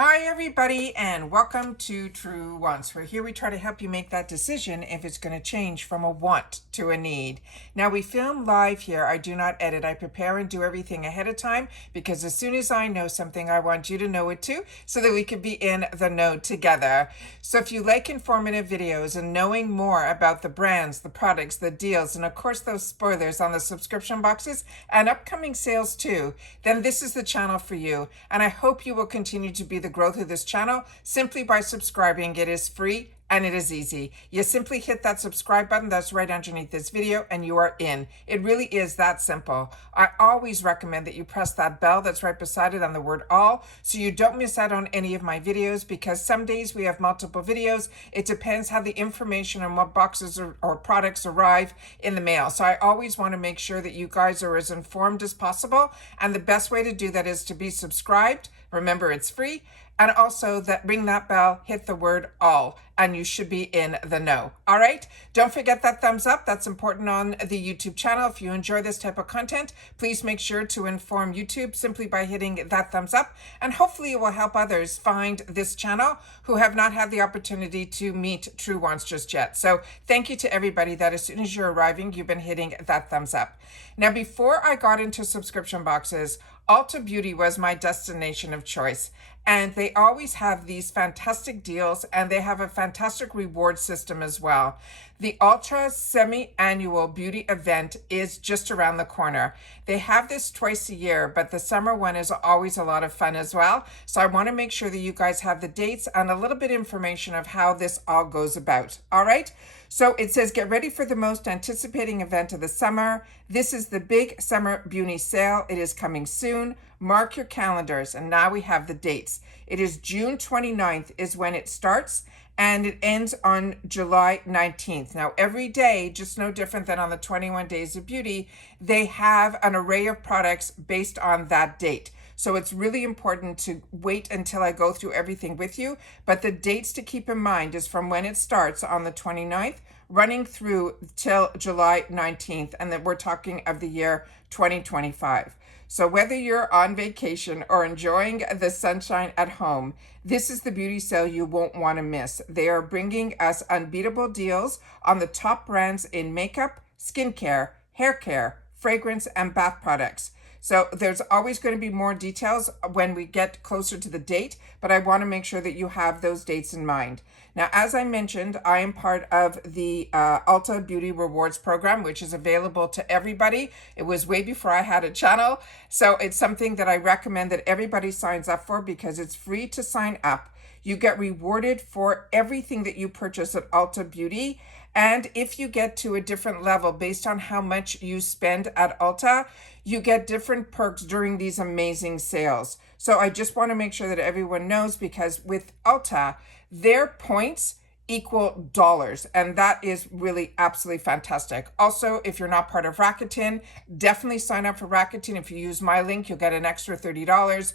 Hi everybody and welcome to Truewants, where here we try to help you make that decision if it's going to change from a want to a need. Now we film live here. I do not edit. I prepare and do everything ahead of time because as soon as I know something, I want you to know it too so that we can be in the know together. So if you like informative videos and knowing more about the brands, the products, the deals, and of course those spoilers on the subscription boxes and upcoming sales too, then this is the channel for you. And I hope you will continue to be the growth of this channel simply by subscribing. It is free and it is easy. You simply hit that subscribe button that's right underneath this video and you are in. It really is that simple. I always recommend that you press that bell that's right beside it on the word all so you don't miss out on any of my videos, because some days we have multiple videos. It depends how the information and what boxes or products arrive in the mail. So I always want to make sure that you guys are as informed as possible, and the best way to do that is to be subscribed. Remember, it's free. And also that ring that bell, hit the word all, and you should be in the know. All right. Don't forget that thumbs up. That's important on the YouTube channel. If you enjoy this type of content, please make sure to inform YouTube simply by hitting that thumbs up. And hopefully it will help others find this channel who have not had the opportunity to meet Truewants just yet. So thank you to everybody that as soon as you're arriving, you've been hitting that thumbs up. Now, before I got into subscription boxes, Ulta Beauty was my destination of choice. And they always have these fantastic deals, and they have a fantastic reward system as well. The Ulta semi-annual beauty event is just around the corner. They have this twice a year, but the summer one is always a lot of fun as well. So I want to make sure that you guys have the dates and a little bit of information of how this all goes about. All right. So it says, get ready for the most anticipating event of the summer. This is the big summer beauty sale. It is coming soon. Mark your calendars. And now we have the dates. It is June 29th is when it starts, and it ends on July 19th. Now, every day, just no different than on the 21 Days of Beauty, they have an array of products based on that date. So it's really important to wait until I go through everything with you. But the dates to keep in mind is from when it starts on the 29th, running through till July 19th. And then we're talking of the year 2025. So whether you're on vacation or enjoying the sunshine at home, this is the beauty sale you won't want to miss. They are bringing us unbeatable deals on the top brands in makeup, skincare, hair care, fragrance, and bath products. So there's always going to be more details when we get closer to the date, but I want to make sure that you have those dates in mind. Now, as I mentioned, I am part of the Ulta Beauty Rewards program, which is available to everybody. It was way before I had a channel. So it's something that I recommend that everybody signs up for because it's free to sign up. You get rewarded for everything that you purchase at Ulta Beauty. And if you get to a different level based on how much you spend at Ulta, you get different perks during these amazing sales. So I just want to make sure that everyone knows, because with Ulta, their points equal dollars, and that is really absolutely fantastic. Also, if you're not part of Rakuten, definitely sign up for Rakuten. If you use my link, you'll get an extra $30.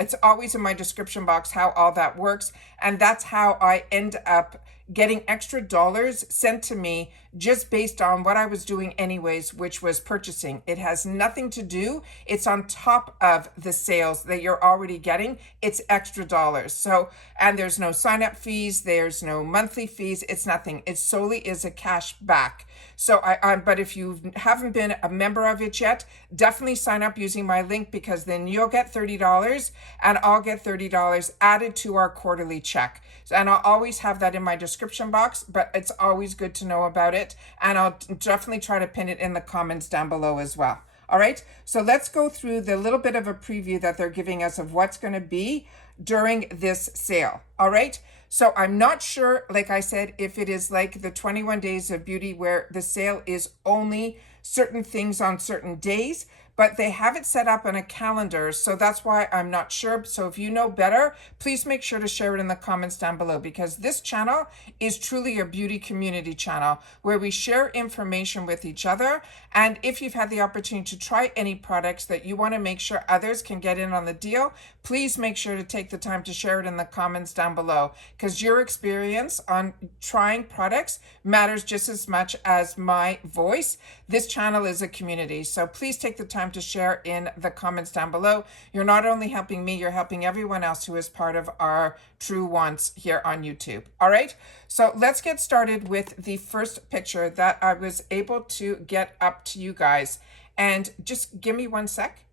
It's always in my description box how all that works, and that's how I end up getting extra dollars sent to me just based on what I was doing anyways, which was purchasing. It has nothing to do. It's on top of the sales that you're already getting. It's extra dollars. So, and there's no sign up fees. There's no monthly fees. It's nothing. It solely is a cash back. So but if you haven't been a member of it yet, definitely sign up using my link, because then you'll get $30 and I'll get $30 added to our quarterly check. And I'll always have that in my description box, but it's always good to know about it. And I'll definitely try to pin it in the comments down below as well. All right, so let's go through the little bit of a preview that they're giving us of what's going to be during this sale. All right, so I'm not sure, like I said, if it is like the 21 Days of Beauty where the sale is only certain things on certain days, but they have it set up on a calendar, so that's why I'm not sure. So if you know better, please make sure to share it in the comments down below, because this channel is truly a beauty community channel where we share information with each other. And if you've had the opportunity to try any products that you want to make sure others can get in on the deal, please make sure to take the time to share it in the comments down below, because your experience on trying products matters just as much as my voice. This channel is a community, so please take the time to share in the comments down below. You're not only helping me, you're helping everyone else who is part of our Truewants here on YouTube. All right, so let's get started with the first picture that I was able to get up to you guys. And just give me one sec.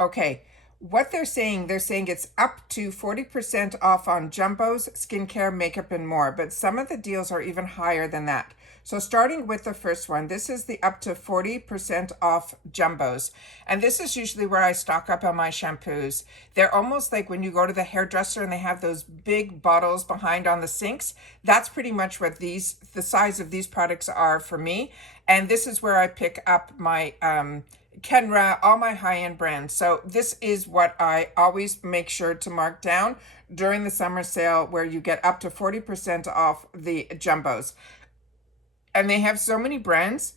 Okay, what they're saying it's up to 40% off on jumbos, skincare, makeup, and more. But some of the deals are even higher than that. So starting with the first one, this is the up to 40% off jumbos. And this is usually where I stock up on my shampoos. They're almost like when you go to the hairdresser and they have those big bottles behind on the sinks. That's pretty much what the size of these products are for me. And this is where I pick up my Kenra, all my high-end brands. So this is what I always make sure to mark down during the summer sale, where you get up to 40% off the jumbos. And they have so many brands.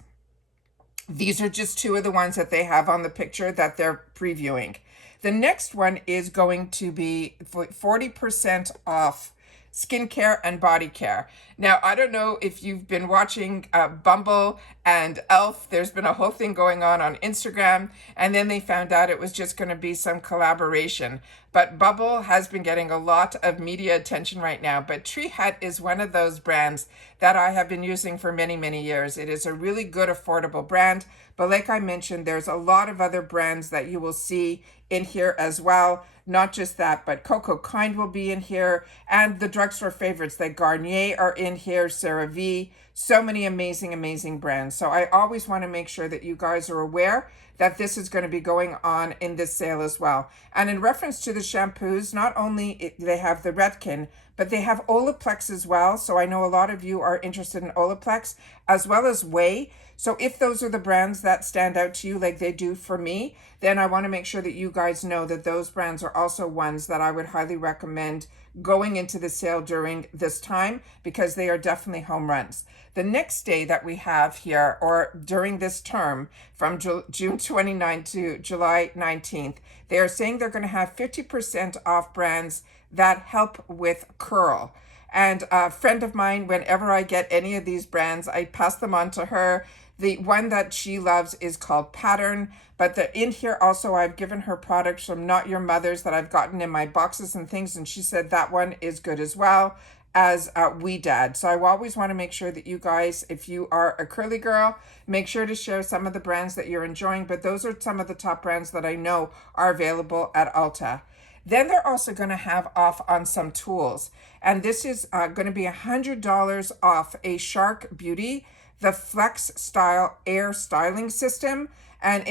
These are just two of the ones that they have on the picture that they're previewing. The next one is going to be 40% off skincare and body care. Now, I don't know if you've been watching Bumble and Elf. There's been a whole thing going on Instagram, and then they found out it was just going to be some collaboration. But Bumble has been getting a lot of media attention right now. But Tree Hut is one of those brands that I have been using for many, many years. It is a really good, affordable brand. But like I mentioned, there's a lot of other brands that you will see in here as well. Not just that, but Coco Kind will be in here, and the drugstore favorites like Garnier are in here, CeraVe, so many amazing, amazing brands. So I always want to make sure that you guys are aware that this is going to be going on in this sale as well. And in reference to the shampoos, not only they have the Rakuten, but they have Olaplex as well. So I know a lot of you are interested in Olaplex, as well as Way. So if those are the brands that stand out to you like they do for me, then I want to make sure that you guys know that those brands are also ones that I would highly recommend going into the sale during this time, because they are definitely home runs. The next day that we have here, or during this term from June 29th to July 19th, they are saying they're going to have 50% off brands that help with curl. And a friend of mine, whenever I get any of these brands, I pass them on to her. The one that she loves is called Pattern, but in here also I've given her products from Not Your Mother's that I've gotten in my boxes and things, and she said that one is good as well as We Dad. So I always want to make sure that you guys, if you are a curly girl, make sure to share some of the brands that you're enjoying, but those are some of the top brands that I know are available at Ulta. Then they're also going to have off on some tools, and this is going to be $100 off a Shark Beauty, the Flex Style Air Styling System. And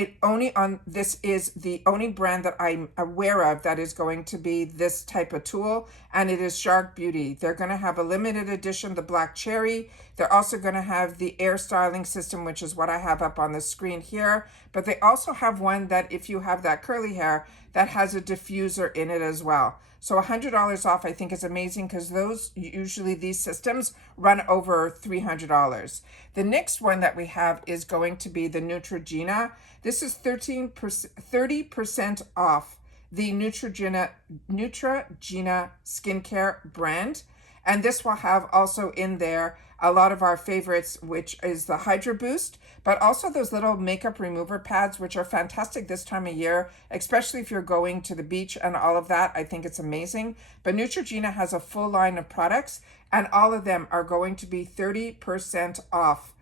this is the only brand that I'm aware of that is going to be this type of tool, and it is Shark Beauty. They're going to have a limited edition, the Black Cherry. They're also going to have the Air Styling System, which is what I have up on the screen here. But they also have one that, if you have that curly hair, that has a diffuser in it as well. So $100 off, I think, is amazing, because these systems run over $300. The next one that we have is going to be the Neutrogena. This is 30% off the Neutrogena skincare brand. And this will have also in there a lot of our favorites, which is the Hydra Boost, but also those little makeup remover pads, which are fantastic this time of year, especially if you're going to the beach and all of that. I think it's amazing. But Neutrogena has a full line of products, and all of them are going to be 30% off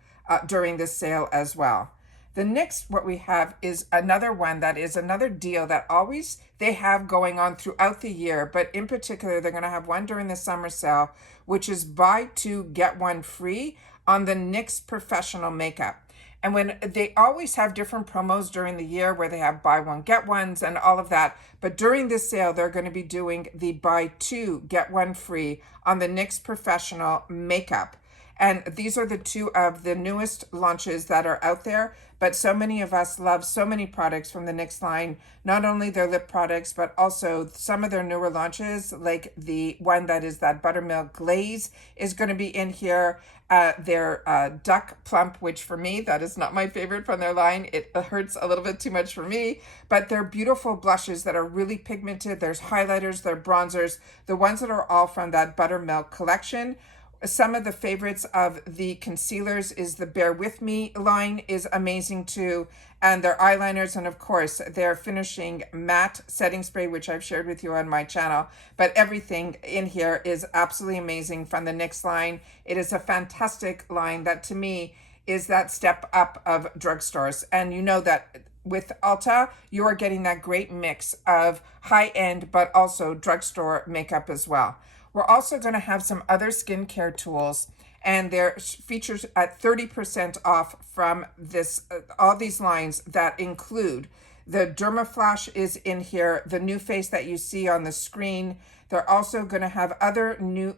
during this sale as well. The next, what we have is another one that is another deal that always they have going on throughout the year, but in particular, they're going to have one during the summer sale, which is buy two, get one free on the NYX Professional Makeup. And when they always have different promos during the year where they have buy one, get ones and all of that. But during this sale, they're going to be doing the buy two, get one free on the NYX Professional Makeup. And these are the two of the newest launches that are out there. But so many of us love so many products from the NYX line, not only their lip products, but also some of their newer launches, like the one that is that buttermilk glaze is going to be in here. Their duck plump, which for me, that is not my favorite from their line. It hurts a little bit too much for me, but they're beautiful blushes that are really pigmented. There's highlighters, they're bronzers, the ones that are all from that buttermilk collection. Some of the favorites of the concealers is the Bear With Me line is amazing too. And their eyeliners, and of course, their finishing matte setting spray, which I've shared with you on my channel. But everything in here is absolutely amazing from the NYX line. It is a fantastic line that to me is that step up of drugstores. And you know that with Ulta, you are getting that great mix of high-end, but also drugstore makeup as well. We're also going to have some other skincare tools, and they're featured at 30% off from this, all these lines that include the Dermaflash is in here, the new face that you see on the screen. They're also going to have other new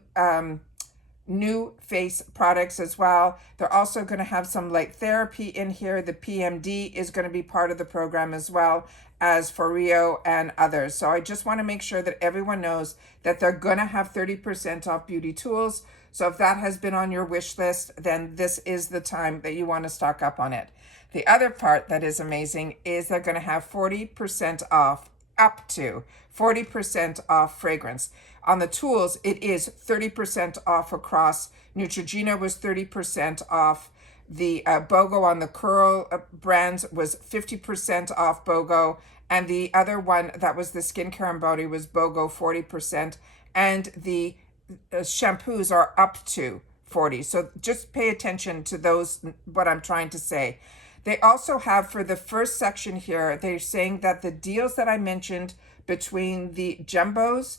face products as well. They're also going to have some light therapy in here. The PMD is going to be part of the program as well as for Rio and others. So I just want to make sure that everyone knows that they're going to have 30% off beauty tools. So if that has been on your wish list, then this is the time that you want to stock up on it. The other part that is amazing is they're going to have 40% off, up to 40% off fragrance. On the tools, it is 30% off across. Neutrogena was 30% off. The BOGO on the Curl brands was 50% off BOGO. And the other one that was the skincare and body was BOGO 40%. And the shampoos are up to 40. So just pay attention to those, what I'm trying to say. They also have, for the first section here, they're saying that the deals that I mentioned between the jumbos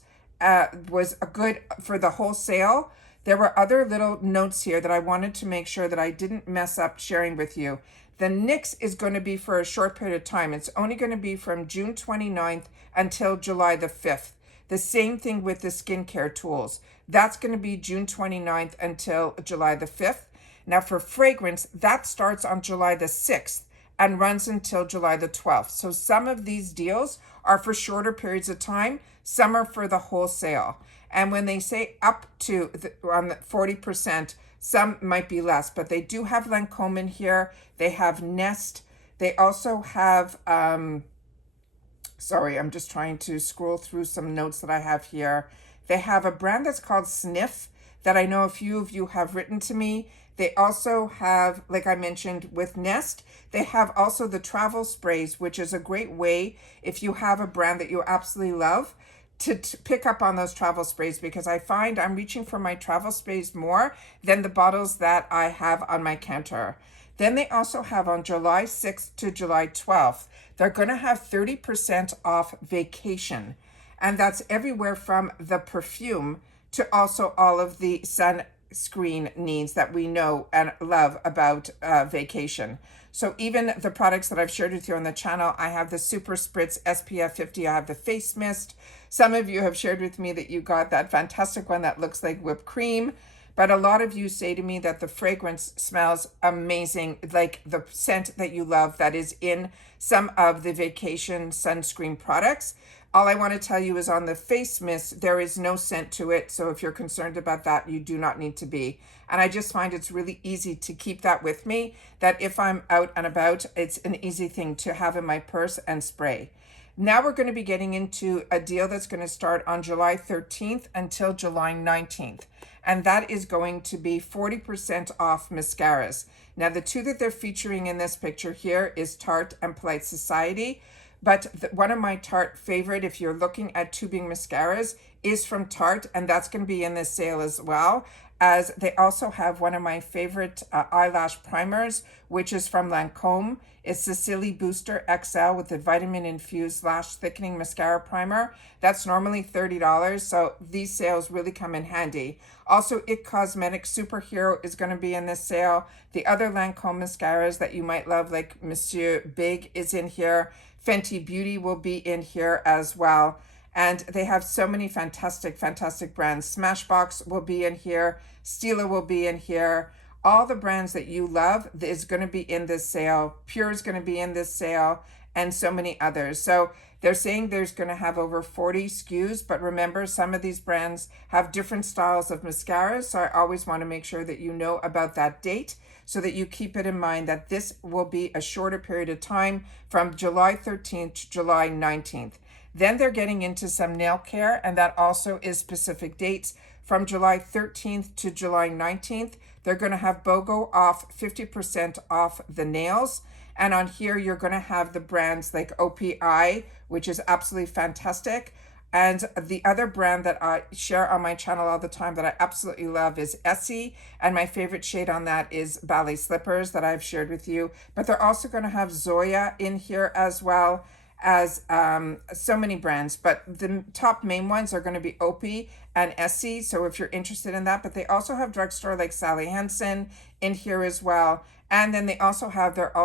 was a good for the wholesale. There were other little notes here that I wanted to make sure that I didn't mess up sharing with you. The NYX is going to be for a short period of time. It's only going to be from June 29th until July the 5th. The same thing with the skincare tools. That's going to be June 29th until July the 5th. Now for fragrance, that starts on July the 6th and runs until July the 12th. So some of these deals are for shorter periods of time. Some are for the wholesale. And when they say up to on the 40%, some might be less, but they do have Lancome in here. They have Nest. They also have, sorry, I'm just trying to scroll through some notes that I have here. They have a brand that's called Sniff that I know a few of you have written to me. They also have, like I mentioned with Nest, they have also the travel sprays, which is a great way if you have a brand that you absolutely love to pick up on those travel sprays, because I find I'm reaching for my travel sprays more than the bottles that I have on my counter. Then they also have on July 6th to July 12th, they're going to have 30% off vacation. And that's everywhere from the perfume to also all of the sunscreen needs that we know and love about vacation. So even the products that I've shared with you on the channel, I have the Super Spritz SPF 50, I have the face mist. Some of you have shared with me that you got that fantastic one that looks like whipped cream. But a lot of you say to me that the fragrance smells amazing, like the scent that you love that is in some of the vacation sunscreen products. All I want to tell you is on the face mist, there is no scent to it. So if you're concerned about that, you do not need to be. And I just find it's really easy to keep that with me, that if I'm out and about, it's an easy thing to have in my purse and spray. Now we're going to be getting into a deal that's going to start on July 13th until July 19th. And that is going to be 40% off mascaras. Now the two that they're featuring in this picture here is Tarte and Polite Society. But one of my Tarte favorite, if you're looking at tubing mascaras, is from Tarte, and that's going to be in this sale as well. As they also have one of my favorite eyelash primers, which is from Lancome. It's the Silly Booster XL with the vitamin infused lash thickening mascara primer. That's normally $30, so these sales really come in handy. Also, IT Cosmetics Superhero is going to be in this sale. The other Lancome mascaras that you might love, like Monsieur Big, is in here. Fenty Beauty will be in here as well. And they have so many fantastic, fantastic brands. Smashbox will be in here. Stila will be in here. All the brands that you love is going to be in this sale. Pure is going to be in this sale, and so many others. So they're saying there's going to have over 40 SKUs, but remember, some of these brands have different styles of mascaras. So I always want to make sure that you know about that date so that you keep it in mind that this will be a shorter period of time from July 13th to July 19th. Then they're getting into some nail care, and that also is specific dates from July 13th to July 19th, they're going to have BOGO off 50% off the nails. And on here, you're going to have the brands like OPI, which is absolutely fantastic. And the other brand that I share on my channel all the time that I absolutely love is Essie. And my favorite shade on that is Ballet Slippers that I've shared with you. But they're also going to have Zoya in here as well as so many brands. But the top main ones are going to be Opie and Essie. So if you're interested in that, but they also have drugstore like Sally Hansen in here as well. And then they also have their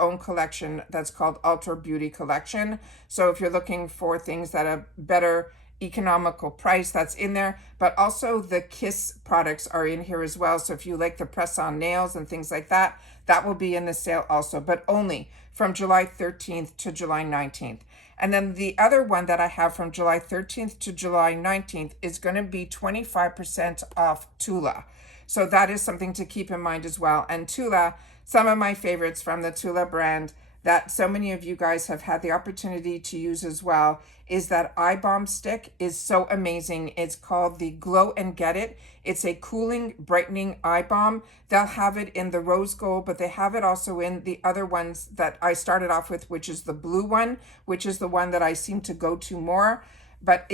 own collection that's called Ultra Beauty Collection. So if you're looking for things that are better economical price, that's in there. But also the Kiss products are in here as well. So if you like the press-on nails and things like that, that will be in the sale also, but only from July 13th to July 19th. And then the other one that I have from July 13th to July 19th is going to be 25% off Tula. So that is something to keep in mind as well. And Tula, some of my favorites from the Tula brand that so many of you guys have had the opportunity to use as well is that eye balm stick is so amazing. It's called the Glow and Get It. It's a cooling, brightening eye balm. They'll have it in the rose gold, but they have it also in the other ones that I started off with, which is the blue one, which is the one that I seem to go to more. But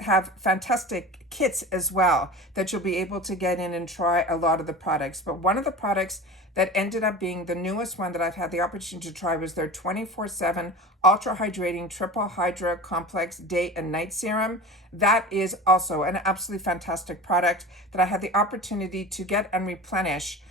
have fantastic kits as well that you'll be able to get in and try a lot of the products. But one of the products that ended up being the newest one that I've had the opportunity to try was their 24/7 Ultra Hydrating Triple Hydra Complex Day and Night Serum. That is also an absolutely fantastic product that I had the opportunity to get and replenish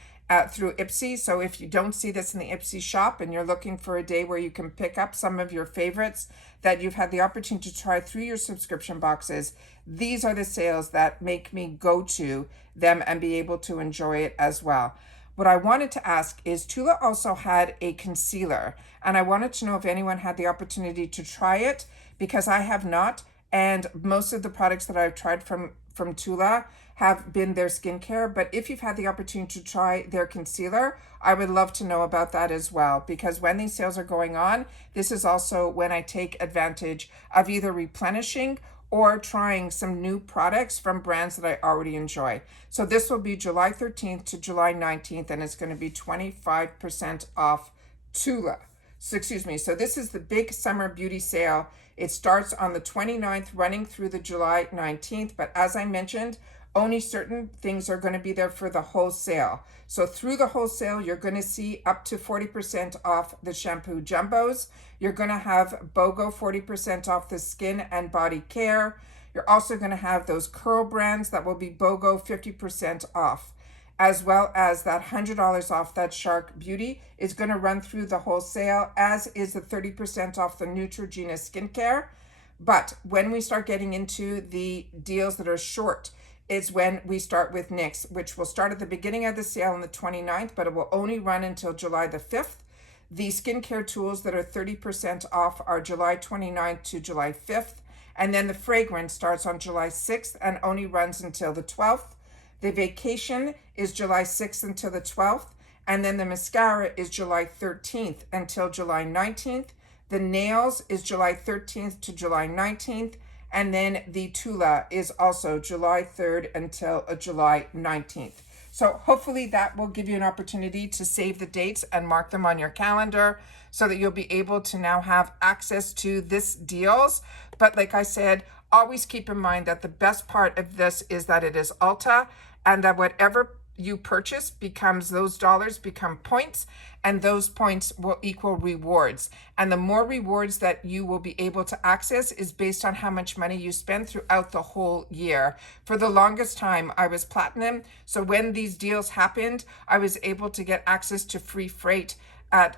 through Ipsy. So if you don't see this in the Ipsy shop and you're looking for a day where you can pick up some of your favorites that you've had the opportunity to try through your subscription boxes, these are the sales that make me go to them and be able to enjoy it as well. What I wanted to ask is Tula also had a concealer, and I wanted to know if anyone had the opportunity to try it, because I have not. And most of the products that I've tried from Tula have been their skincare. But if you've had the opportunity to try their concealer, I would love to know about that as well, because when these sales are going on, this is also when I take advantage of either replenishing or trying some new products from brands that I already enjoy. So this will be July 13th to July 19th, and it's going to be 25% off Tula. So this is the big summer beauty sale. It starts on the 29th, running through the July 19th. But as I mentioned, only certain things are going to be there for the whole sale. So through the whole sale, you're going to see up to 40% off the shampoo jumbos. You're going to have BOGO 40% off the skin and body care. You're also going to have those curl brands that will be BOGO 50% off, as well as that $100 off that Shark Beauty is going to run through the whole sale, as is the 30% off the Neutrogena skincare. But when we start getting into the deals that are short, is when we start with NYX, which will start at the beginning of the sale on the 29th, but it will only run until July the 5th. The skincare tools that are 30% off are July 29th to July 5th. And then the fragrance starts on July 6th and only runs until the 12th. The vacation is July 6th until the 12th. And then the mascara is July 13th until July 19th. The nails is July 13th to July 19th. And then the Tula is also July 3rd until July 19th. So hopefully that will give you an opportunity to save the dates and mark them on your calendar so that you'll be able to now have access to this deals. But like I said, always keep in mind that the best part of this is that it is Ulta, and that whatever you purchase those dollars become points, and those points will equal rewards. And the more rewards that you will be able to access is based on how much money you spend throughout the whole year. For the longest time, I was platinum. So when these deals happened, I was able to get access to free freight at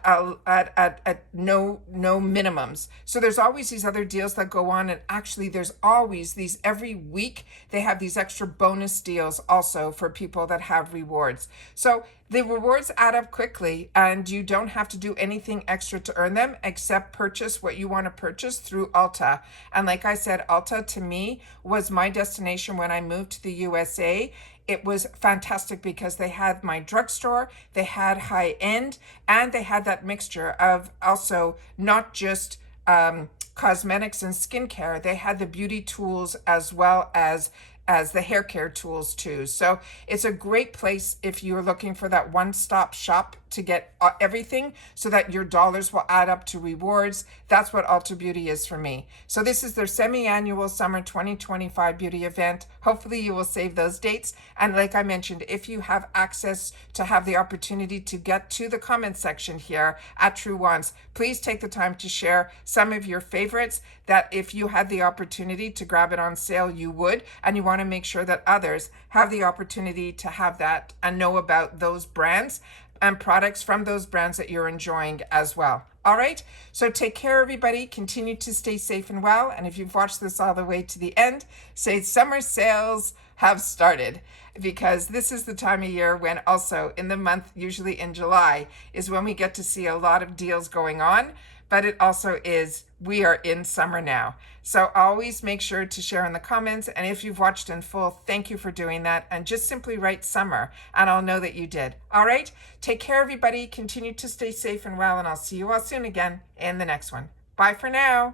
no minimums. So there's always these other deals that go on, and actually there's always these, every week they have these extra bonus deals also for people that have rewards. So the rewards add up quickly, and you don't have to do anything extra to earn them except purchase what you want to purchase through Ulta. And like I said, Ulta to me was my destination when I moved to the USA. It was fantastic because they had my drugstore, they had high end, and they had that mixture of also not just cosmetics and skincare. They had the beauty tools as well as as the hair care tools too. So it's a great place if you're looking for that one-stop shop to get everything so that your dollars will add up to rewards. That's what Ulta Beauty is for me. So this is their semi-annual summer 2025 beauty event. Hopefully you will save those dates. And like I mentioned, if you have access to have the opportunity to get to the comment section here at Truewants, please take the time to share some of your favorites that if you had the opportunity to grab it on sale, you would, and you want to make sure that others have the opportunity to have that and know about those brands and products from those brands that you're enjoying as well. All right, so take care, everybody. Continue to stay safe and well. And if you've watched this all the way to the end, say summer sales have started, because this is the time of year when also in the month, usually in July, is when we get to see a lot of deals going on. But it also is, we are in summer now. So always make sure to share in the comments. And if you've watched in full, thank you for doing that. And just simply write summer and I'll know that you did. All right, take care, everybody. Continue to stay safe and well. And I'll see you all soon again in the next one. Bye for now.